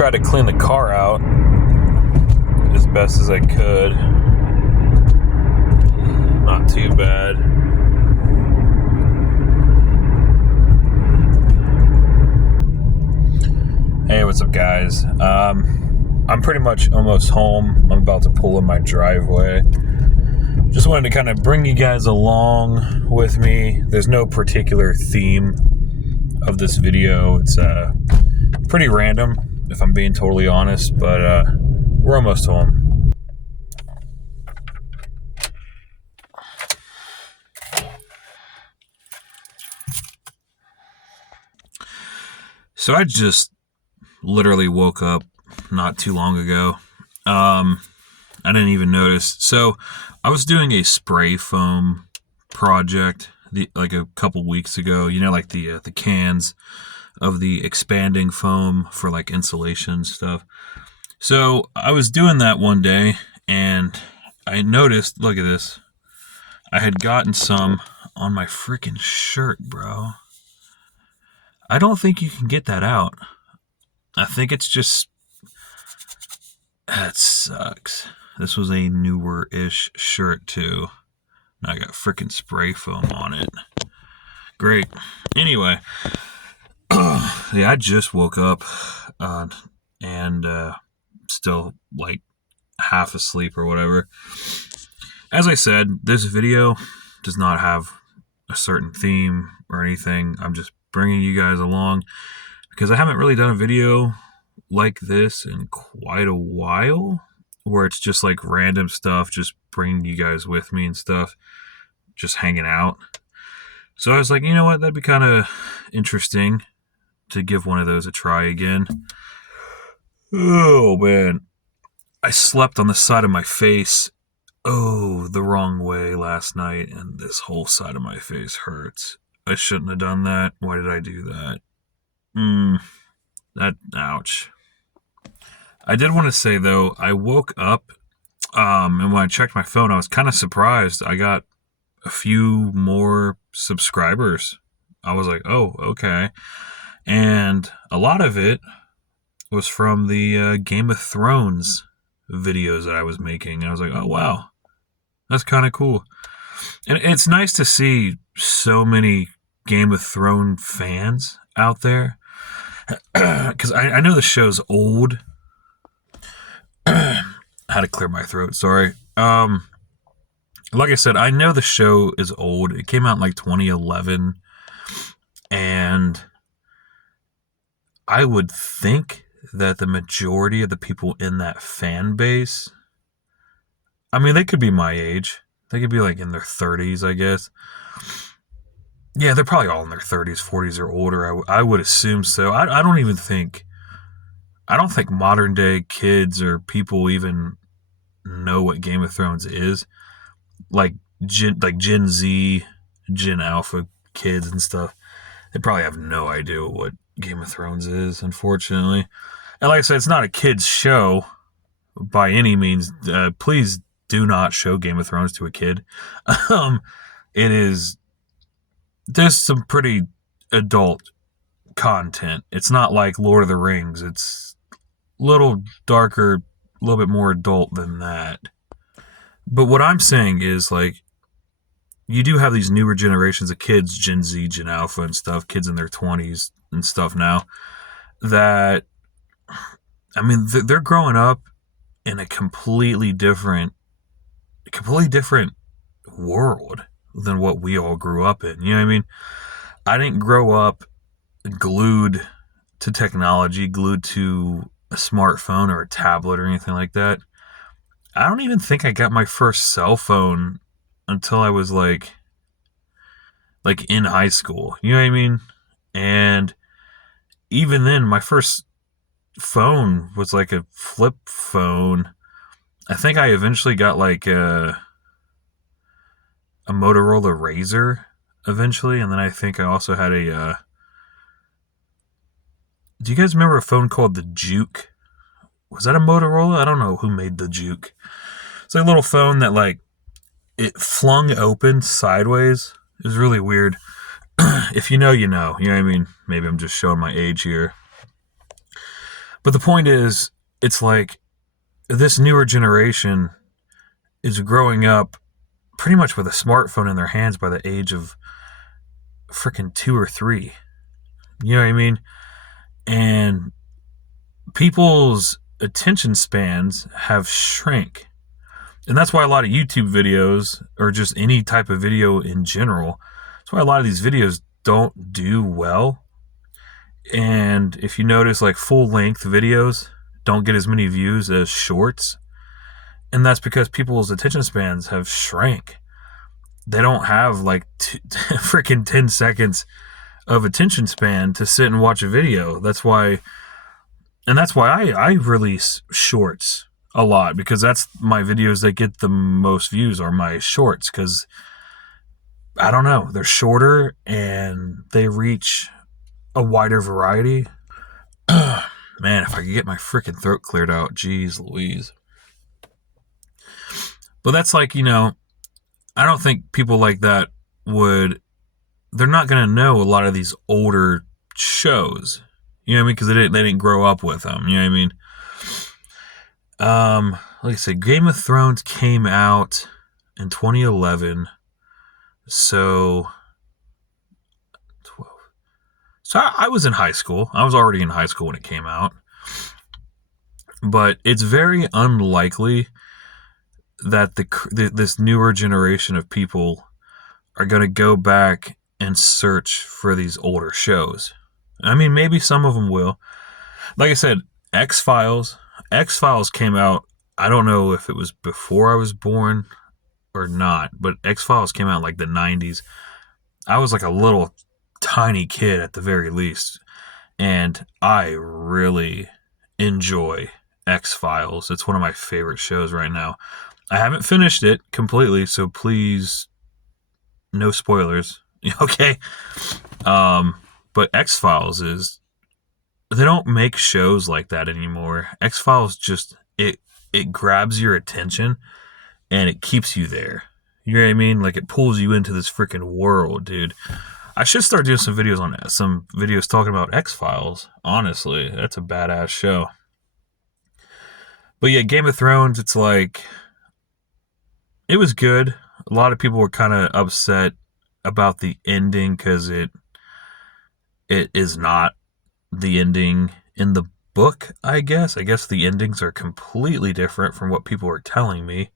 tried to clean the car out as best as I could. Not too bad. Hey, what's up, guys? I'm pretty much almost home. I'm about to pull in my driveway. Just wanted to kind of bring you guys along with me. There's no particular theme of this video. It's pretty random, if I'm being totally honest, but we're almost home. So I just literally woke up not too long ago. I didn't even notice. So I was doing a spray foam project like a couple weeks ago. You know, like the cans of the expanding foam for like insulation stuff. So I was doing that one day and I noticed, look at this, I had gotten some on my freaking shirt, bro. I don't think you can get that out. I think it's just, that sucks. This was a newer-ish shirt too. I got freaking spray foam on it. Great. Anyway, yeah, I just woke up and still like half asleep or whatever. As I said, this video does not have a certain theme or anything. I'm just bringing you guys along because I haven't really done a video like this in quite a while, where it's just like random stuff, just bringing you guys with me and stuff, just hanging out. So I was like, you know what, that'd be kind of interesting to give one of those a try again. Oh man, I slept on the side of my face the wrong way last night, and this whole side of my face hurts. I shouldn't have done that. Why did I do that? Ouch. I did want to say, though, I woke up, and when I checked my phone, I was kind of surprised. I got a few more subscribers. I was like, oh, okay. And a lot of it was from the Game of Thrones videos that I was making. And I was like, oh, wow, that's kind of cool. And it's nice to see so many Game of Thrones fans out there. Because I know the show's old. I had to clear my throat, sorry. Like I said, I know the show is old. It came out in like 2011. And I would think that the majority of the people in that fan base, I mean, they could be my age. They could be like in their 30s, I guess. Yeah, they're probably all in their 30s, 40s, or older. I would assume so. I don't think modern day kids or people even know what Game of Thrones is. Like Gen Z, Gen Alpha kids and stuff, they probably have no idea what Game of Thrones is, unfortunately. And like I said, it's not a kid's show by any means. Please do not show Game of Thrones to a kid. There's some pretty adult content. It's not like Lord of the Rings. It's a little darker, a little bit more adult than that. But what I'm saying is, like, you do have these newer generations of kids, Gen Z, Gen Alpha and stuff, kids in their 20s and stuff now, that, I mean, they're growing up in a completely different world than what we all grew up in. You know what I mean? I didn't grow up glued to technology, glued to a smartphone or a tablet or anything like that. I don't even think I got my first cell phone until I was like in high school. You know what I mean? And even then, my first phone was like a flip phone. I think I eventually got like a Motorola Razr eventually, and then I think I also had a do you guys remember a phone called the Juke? Was that a Motorola? I don't know who made the Juke. It's like a little phone that like it flung open sideways. It was really weird. If you know, you know. You know what I mean? Maybe I'm just showing my age here. But the point is, it's like this newer generation is growing up pretty much with a smartphone in their hands by the age of freaking 2 or 3. You know what I mean? And people's attention spans have shrank. And that's why a lot of YouTube videos, or just any type of video in general, that's why a lot of these videos don't do well. And if you notice, like, full length videos don't get as many views as shorts. And that's because people's attention spans have shrank. They don't have like freaking 10 seconds of attention span to sit and watch a video. That's why I release shorts a lot, because that's my videos that get the most views are my shorts, because I don't know, they're shorter and they reach a wider variety. Man, if I could get my freaking throat cleared out, geez Louise. But that's like, I don't think people like that they're not going to know a lot of these older shows. You know what I mean? Because they didn't grow up with them. You know what I mean? Like I said, Game of Thrones came out in 2011. So I was in high school. I was already in high school when it came out. But it's very unlikely that this newer generation of people are going to go back and search for these older shows. I mean, maybe some of them will. Like I said, X-Files came out, I don't know if it was before I was born or not, but X-Files came out in like the 90s. I was like a little tiny kid at the very least, and I really enjoy X-Files. It's one of my favorite shows right now. I haven't finished it completely, so please, no spoilers. Okay? But X-Files they don't make shows like that anymore. X-Files just, it grabs your attention and it keeps you there. You know what I mean? Like, it pulls you into this freaking world, dude. I should start doing some videos talking about X-Files. Honestly, that's a badass show. But yeah, Game of Thrones, it's like, it was good. A lot of people were kind of upset about the ending because it is not the ending in the book, I guess. I guess the endings are completely different from what people are telling me.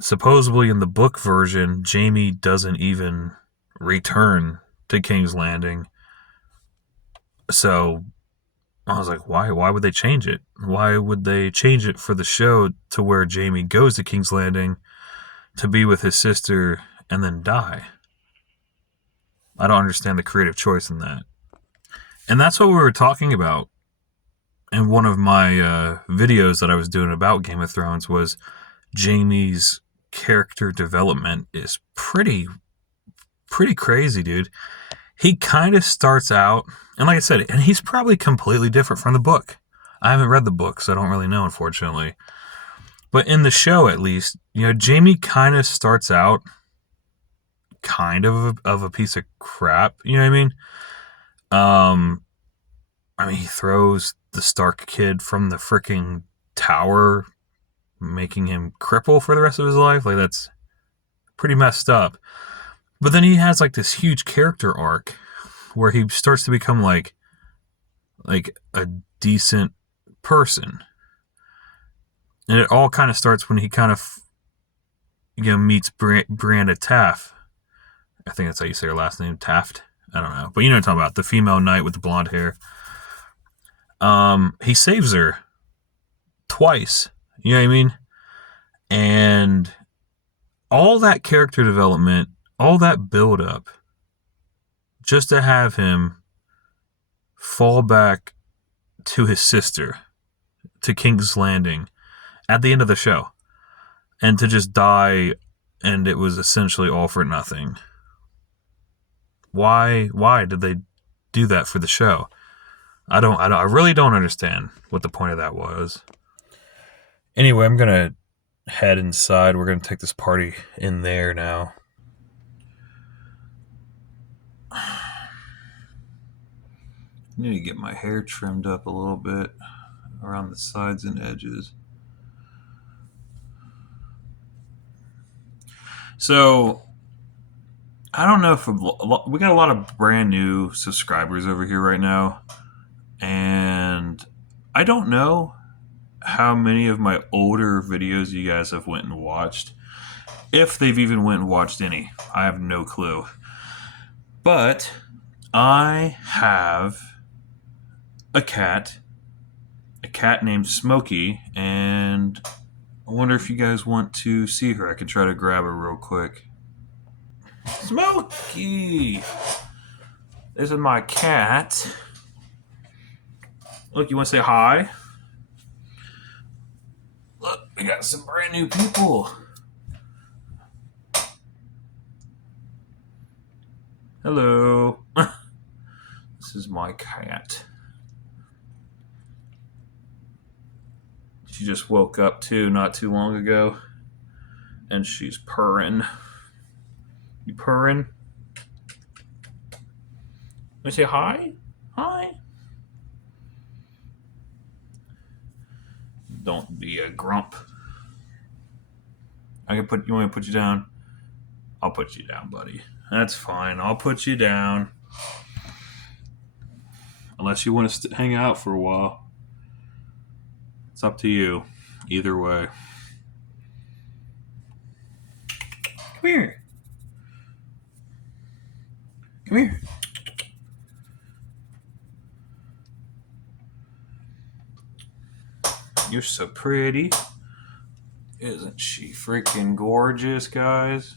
Supposedly in the book version, Jaime doesn't even return to King's Landing. So I was like, why would they change it? Why would they change it for the show to where Jaime goes to King's Landing to be with his sister and then die? I don't understand the creative choice in that. And that's what we were talking about in one of my videos that I was doing about Game of Thrones, was Jaime's character development is pretty crazy, dude. He kind of starts out, and like I said, and he's probably completely different from the book. I haven't read the book, so I don't really know, unfortunately. But in the show, at least, Jaime kind of starts out kind of a piece of crap. You know what I mean? He throws the Stark kid from the freaking tower, making him cripple for the rest of his life. Like, that's pretty messed up. But then he has like this huge character arc where he starts to become like a decent person. And it all kind of starts when he kind of meets Brianna Taft. I think that's how you say her last name, Taft. I don't know. But you know what I'm talking about. The female knight with the blonde hair. He saves her twice. You know what I mean? And all that character development, all that build up, just to have him fall back to his sister, to King's Landing, at the end of the show, and to just die, and it was essentially all for nothing. Why did they do that for the show? I really don't understand what the point of that was. Anyway, I'm gonna head inside. We're gonna take this party in there now. I need to get my hair trimmed up a little bit around the sides and edges. So, I don't know if we got a lot of brand new subscribers over here right now, and I don't know how many of my older videos you guys have went and watched, if they've even went and watched any. I have no clue. But I have a cat named Smokey, and I wonder if you guys want to see her. I can try to grab her real quick. Smokey! This is my cat. Look, you want to say hi? Look, we got some brand new people. Hello. This is my cat. She just woke up too, not too long ago. And she's purring. You purring? Want to say hi? Hi. Don't be a grump. You want me to put you down? I'll put you down, buddy. That's fine. I'll put you down. Unless you want to hang out for a while. It's up to you. Either way. Come here. Come here. You're so pretty. Isn't she freaking gorgeous, guys?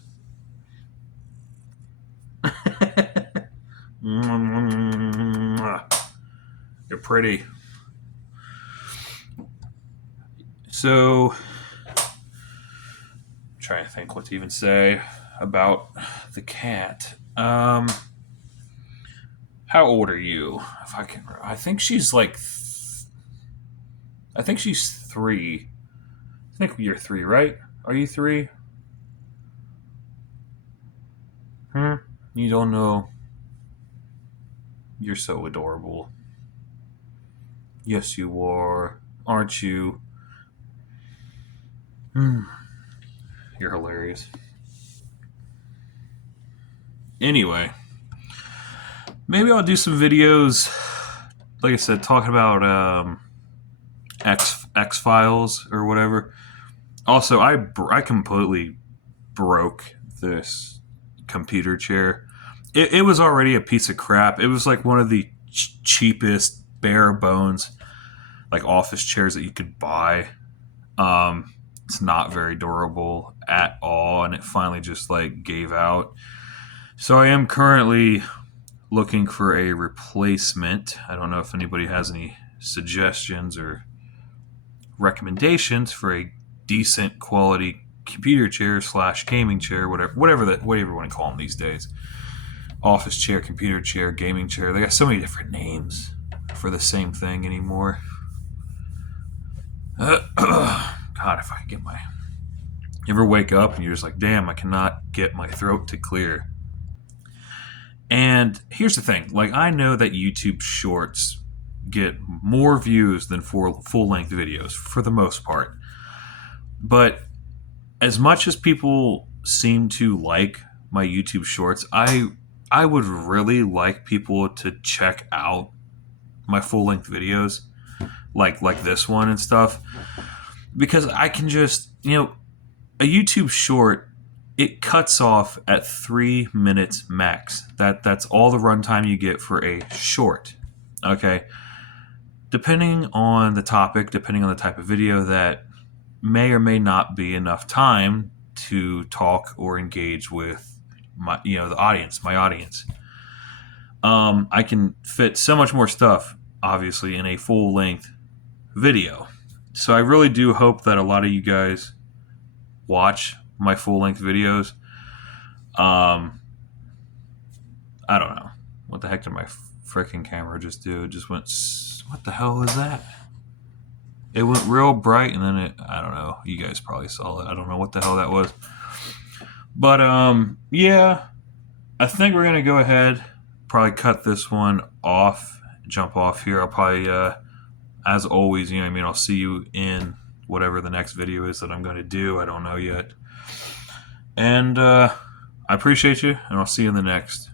You're pretty. So, I'm trying to think what to even say about the cat. How old are you? If I can, I think she's like. I think she's 3. I think you're 3, right? Are you 3? You don't know. You're so adorable. Yes, you are. Aren't you? You're hilarious. Anyway, maybe I'll do some videos, like I said, talking about X-Files or whatever. Also, I completely broke this computer chair. It was already a piece of crap. It was like one of the cheapest, bare bones, like office chairs that you could buy. It's not very durable at all, and it finally just like gave out. So I am currently looking for a replacement. I don't know if anybody has any suggestions or recommendations for a decent quality computer chair / gaming chair, whatever you want to call them these days. Office chair, computer chair, gaming chair. They got so many different names for the same thing anymore. God, if I could get my... You ever wake up and you're just like, damn, I cannot get my throat to clear. And here's the thing. Like, I know that YouTube Shorts get more views than full-length videos for the most part. But as much as people seem to like my YouTube Shorts, I would really like people to check out my full-length videos, like this one and stuff, because I can just, a YouTube Short, it cuts off at 3 minutes max. That's all the runtime you get for a short. Okay, depending on the topic, depending on the type of video, that may or may not be enough time to talk or engage with my audience. I can fit so much more stuff, obviously, in a full-length video. So I really do hope that a lot of you guys watch my full-length videos. I don't know. What the heck did my freaking camera just do? It just went... What the hell is that? It went real bright, and then I don't know. You guys probably saw it. I don't know what the hell that was. But, yeah. I think we're going to go ahead, probably cut this one off jump off here. I'll probably, as always, you know what I mean, I'll see you in whatever the next video is that I'm going to do. I don't know yet. And I appreciate you, and I'll see you in the next.